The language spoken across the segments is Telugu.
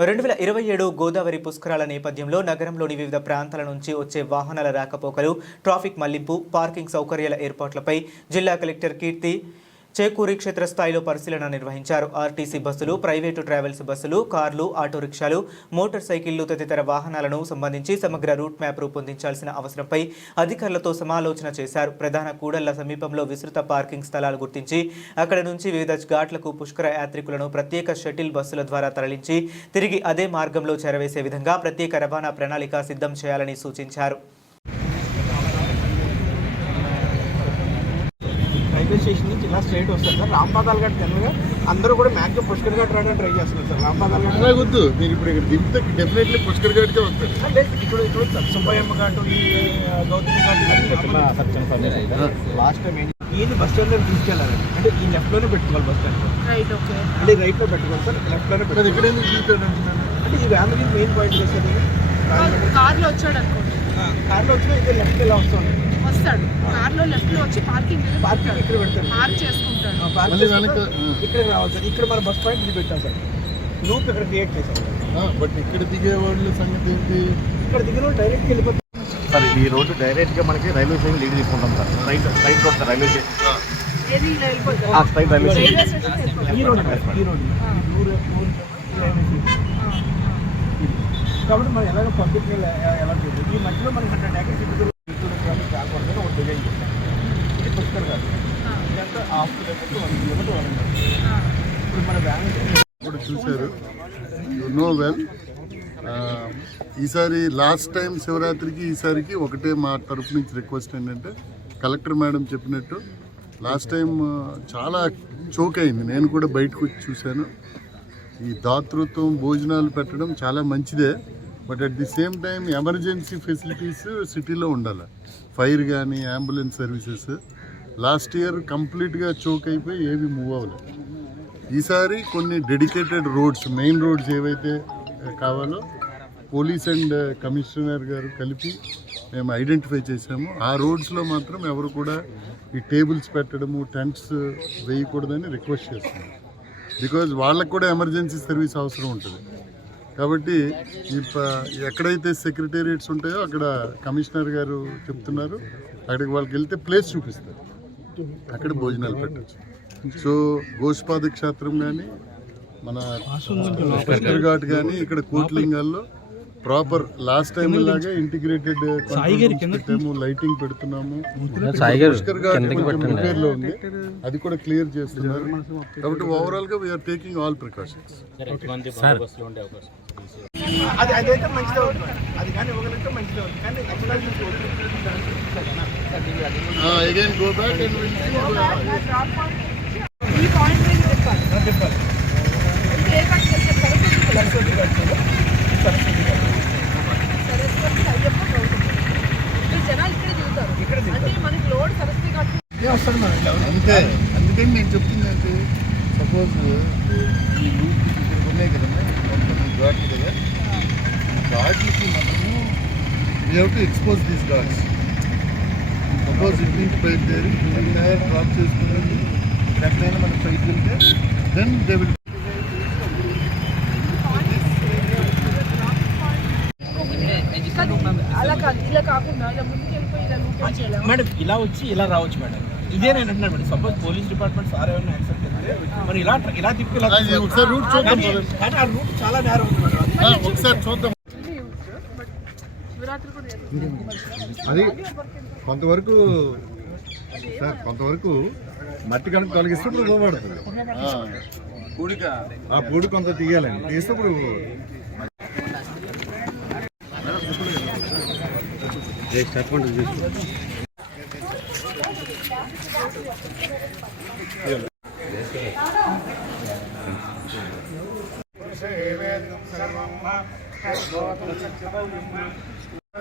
రెండు వేల ఇరవై ఏడు గోదావరి పుష్కరాల నేపథ్యంలో నగరంలోని వివిధ ప్రాంతాల నుంచి వచ్చే వాహనాల రాకపోకలు ట్రాఫిక్ మళ్ళింపు పార్కింగ్ సౌకర్యాల ఏర్పాట్లపై జిల్లా కలెక్టర్ కీర్తి చేకూరి క్షేత్రస్థాయిలో పరిశీలన నిర్వహించారు. ఆర్టీసీ బస్సులు ప్రైవేటు ట్రావెల్స్ బస్సులు కార్లు ఆటో రిక్షాలు మోటార్ సైకిళ్ళు తదితర వాహనాలను సంబంధించి సమగ్ర రూట్ మ్యాప్ రూపొందించాల్సిన అవసరంపై అధికారులతో సమాలోచన చేశారు. ప్రధాన కూడళ్ళ సమీపంలో విస్తృత పార్కింగ్ స్థలాలు గుర్తించి అక్కడ నుంచి వివిధ ఘాట్లకు పుష్కర యాత్రికులను ప్రత్యేక షటిల్ బస్సుల ద్వారా తరలించి తిరిగి అదే మార్గంలో చేరవేసే విధంగా ప్రత్యేక రవాణా ప్రణాళిక సిద్ధం చేయాలని సూచించారు రైల్వే స్టేషన్ నుంచి ఇలా స్ట్రైట్ వస్తారు సార్. రాంపాదాల్ ఘాట్ జనరల్గా అందరూ కూడా మ్యాక్సిమం పుష్కర్ ఘాట్ రావడానికి ట్రై చేస్తున్నారు సార్. రాంపాదాల్ ఘాట్ అలా వద్దు. మీరు ఇప్పుడు ఇక్కడ దింపితే డెఫినెట్లీ పుష్కర్ ఘాట్కే వస్తారు. లేదు ఇక్కడ ఇక్కడ ఉంది సార్. సుబ్బయ్యమ్మ ఘాట్ ఈ గౌతమి ఘాట్ లాస్ట్ టైం ఏంటి ఈయన బస్ స్టాండ్ దగ్గర తీసుకెళ్ళాలండి అంటే ఈ లెఫ్ట్లోనే పెట్టుకోవాలి బస్ స్టాండ్ రైట్ ఓకే అంటే రైట్లో పెట్టుకోవాలి సార్. లెఫ్ట్లోనే ఇక్కడ పెట్టుకోవాలి. ఇక్కడ ఎందుకు అంటే ఈ వ్యాన్ మెయిన్ పాయింట్ సార్ ఇది. కార్లో వచ్చాడు అనుకోండి. కార్లో వచ్చినా ఇక్కడ లెఫ్ట్ ఇలా వస్తుంది? వస్తాడు. కార్లో లెఫ్ట్లో వచ్చి పార్కింగ్ పార్కింగ్ ఇక్కడ పెడతారు పార్క్ చేసుకుంటాడు. ఇక్కడ రావాలి సార్. ఇక్కడ మన బస్ పాయింట్ ఇది పెట్టాం సార్. లూప్ ఇక్కడ క్రియేట్ చేసాం బట్ ఇక్కడ దిగే వాళ్ళ సంగతి ఏంటి? ఇక్కడ దిగిన డైరెక్ట్ వెళ్ళిపోతాం సార్ ఈ రోడ్డు డైరెక్ట్గా మనకి రైల్వే స్టేషన్ లీడ్ తీసుకుంటాం sir. Straight straight road sir railway station. Straight railway station. ఈ రోడ్ ఈ కాబట్టి మనం ఎలాగో పబ్లిక్ ఎలా చేయాలి ఈ మధ్యలో మనం హండ్రెడ్ ఏకర్స్ ఇప్పుడు కాల్పడుతుంది ఒక డిజైన్ చేస్తాం పుష్కర్ కాదు. ఆ, ఇదంతా half kilometre one kilometre one ఆ. ఇప్పుడు మన బ్యాంక్ ఇప్పుడు చూశారు. యు నో వెల్ ఈసారి లాస్ట్ టైం శివరాత్రికి ఈసారికి ఒకటే మా తరపు నుంచి రిక్వెస్ట్ ఏంటంటే కలెక్టర్ మేడం చెప్పినట్టు లాస్ట్ టైం చాలా చోక్ అయింది. నేను కూడా బయటకు వచ్చి చూశాను. ఈ దాతృత్వం భోజనాలు పెట్టడం చాలా మంచిదే. But at the same time emergency facilities సిటీలో ఉండాలి. ఫైర్ కానీ అంబులెన్స్ సర్వీసెస్ లాస్ట్ ఇయర్ కంప్లీట్గా చోక్ అయిపోయి ఏవి మూవ్ అవ్వలేదు. ఈసారి కొన్ని డెడికేటెడ్ రోడ్స్ మెయిన్ రోడ్స్ ఏవైతే కావాలో పోలీస్ అండ్ కమిషనర్ గారు కలిపి మేము ఐడెంటిఫై చేసాము ఆ రోడ్స్లో మాత్రం ఎవరు కూడా ఈ టేబుల్స్ పెట్టడము టెంట్స్ వేయకూడదని రిక్వెస్ట్ చేస్తున్నాం. బికాజ్ వాళ్ళకు కూడా ఎమర్జెన్సీ సర్వీస్ అవసరం ఉంటుంది. కాబట్టి ఈ ఎక్కడైతే సెక్రటేరియట్స్ ఉంటాయో అక్కడ కమిషనర్ గారు చెప్తున్నారు అక్కడికి వాళ్ళకి వెళ్తే ప్లేస్ చూపిస్తారు. అక్కడ భోజనాలు పెట్టచ్చు. సో గోష్పాద క్షేత్రం కానీ మన పుష్కర్ ఘాట్ కానీ ఇక్కడ కోట్లింగాల్లో ప్రాపర్ లాస్ట్ టైం లాగా ఇంటిగ్రేటెడ్ పెట్టాము లైటింగ్ పెడుతున్నాము. పుష్కర్ ఘాట్లో ఉంది అది కూడా క్లియర్ చేస్తున్నారు. కాబట్టి ఓవరాల్గా వీఆర్ టేకింగ్ ఆల్ ప్రికాషన్స్ అది అదైతే మంచిదే అవుతుంది. అది కానీ ఇవ్వగలిగితే మంచిదే అవుతుంది. కానీ సరస్వతి సరస్వతి జనాలు ఇక్కడ దిగుతారు. అంటే మనకి లోడ్ సరస్వతి ఇలా అంతే. అందుకని నేను చెప్తుంది అంటే సపోజ్ ఈ ఉన్నాయి కదమ్మా మొత్తం ఘాట్లు కదా ఘాట్లకి మనము we have to expose these ghats suppose ఇటు నుంచి బయలుదేరి టైర్ డ్రాప్ చేసుకుని ఇక్కడ ఎక్కడైనా మనం పైకి వెళ్తే దెన్ దే విల్ అలా కాదు ఇలా కాకుండా ఇలా ముందుకు వెళ్ళిపోయి ఇలా లూప్ చేయలేము మేడం ఇలా వచ్చి ఇలా రావచ్చు మేడం ఇదే నేను అంటున్నాను madam suppose police department sir ఏమైనా యాక్సెప్ట్ చేస్తే మరి ఇలా ఇలా తిప్పి ఇలా ఒకసారి చూద్దాం కానీ- ఆ రూట్ చాలా నేరం ఉంది మేడం ఒకసారి చూద్దాం. అది కొంతవరకు సార్ కొంతవరకు మట్టి కనుక తొలగిస్తే ఇవ్వబడుతుంది ఆ పూడి కొంత తీయాలండి. తీసినప్పుడు సర్వం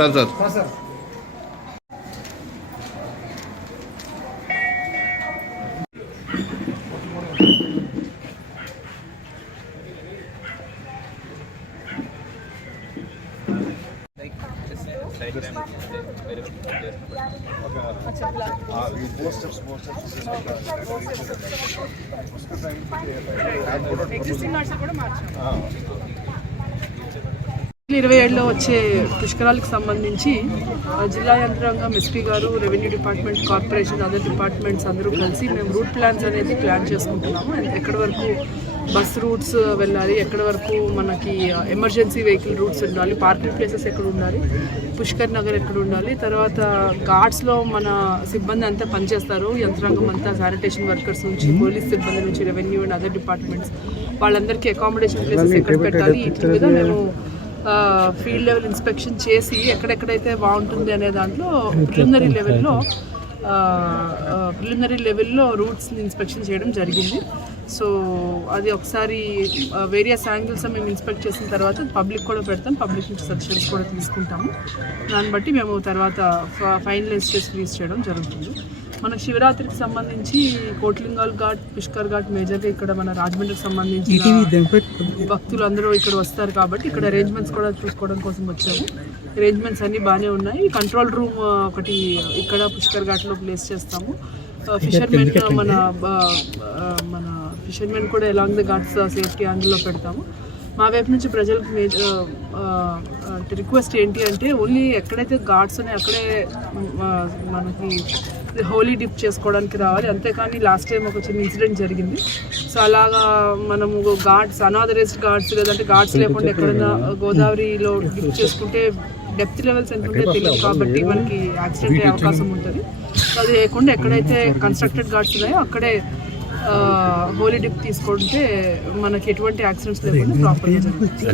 సార్ సార్ ఎగ్జిస్టింగ్ నాట్స్ కూడా మార్చాం ఇరవై ఏడులో వచ్చే పుష్కరాలకు సంబంధించి జిల్లా యంత్రాంగం ఎస్పీ గారు revenue department corporation other departments అందరూ కలిసి మేము రూట్ ప్లాన్స్ అనేది ప్లాన్ చేసుకుంటున్నాము. అండ్ ఎక్కడి వరకు బస్ రూట్స్ వెళ్ళాలి ఎక్కడి వరకు మనకి ఎమర్జెన్సీ వెహికల్ రూట్స్ ఉండాలి పార్కింగ్ ప్లేసెస్ ఎక్కడ ఉండాలి పుష్కర్ నగర్ ఎక్కడ ఉండాలి తర్వాత ఘాట్స్లో మన సిబ్బంది అంతా పనిచేస్తారు యంత్రాంగం అంతా శానిటేషన్ వర్కర్స్ నుంచి పోలీస్ సిబ్బంది నుంచి రెవెన్యూ అండ్ అదర్ డిపార్ట్మెంట్స్. వాళ్ళందరికీ అకామిడేషన్ ప్లేసెస్ ఎక్కడ పెట్టాలి వీటి మీద మేము ఫీల్డ్ లెవెల్ ఇన్స్పెక్షన్ చేసి ఎక్కడెక్కడైతే బాగుంటుంది అనే దాంట్లో ప్రిలిమినరీ లెవెల్లో ప్రిలిమినరీ లెవెల్లో రూట్స్ని ఇన్స్పెక్షన్ చేయడం జరిగింది. సో అది ఒకసారి వేరియస్ యాంగిల్స్ మేము ఇన్స్పెక్ట్ చేసిన తర్వాత పబ్లిక్ కూడా పెడతాం పబ్లిక్ నుంచి సజెషన్స్ కూడా తీసుకుంటాము. దాన్ని బట్టి మేము తర్వాత ఫైనలైజ్ చేసి రిలీజ్ చేయడం జరుగుతుంది. మన శివరాత్రికి సంబంధించి కోట్లింగాల్ ఘాట్ పుష్కర్ ఘాట్ మేజర్గా ఇక్కడ మన రాజమండ్రికి సంబంధించి భక్తులు అందరూ ఇక్కడ వస్తారు కాబట్టి ఇక్కడ అరేంజ్మెంట్స్ కూడా చూసుకోవడం కోసం వచ్చాము. అరేంజ్మెంట్స్ అన్నీ బాగానే ఉన్నాయి. కంట్రోల్ రూమ్ ఒకటి ఇక్కడ పుష్కర్ ఘాట్లో ప్లేస్ చేస్తాము. ఫిషర్మెన్ మన మన ఫిషర్మెన్ కూడా ఎలాంగ్ ద ఘాట్స్ సేఫ్టీ యాంగిల్లో పెడతాము. మా వైపు నుంచి ప్రజలకు రిక్వెస్ట్ ఏంటి అంటే ఓన్లీ ఎక్కడైతే ఘాట్స్ ఉన్నాయో అక్కడే మనకి హోలీ డిప్ చేసుకోవడానికి రావాలి. అంతేకాని లాస్ట్ టైం ఒక చిన్న ఇన్సిడెంట్ జరిగింది. సో అలాగా మనము ఘాట్స్ అనాథరైజ్డ్ ఘాట్స్ లేదంటే ఘాట్స్ లేకుండా ఎక్కడైనా గోదావరిలో డిప్ చేసుకుంటే డెప్త్ లెవెల్స్ ఎంత ఉంటే తెలియదు కాబట్టి మనకి యాక్సిడెంట్ అయ్యే అవకాశం ఉంటుంది. సో అది లేకుండా ఎక్కడైతే కన్స్ట్రక్టెడ్ ఘాట్స్ ఉన్నాయో అక్కడే హోలీ డిప్ తీసుకుంటే మనకి ఎటువంటి యాక్సిడెంట్స్ లేకుండా ప్రాపర్గా జరుగుతుంది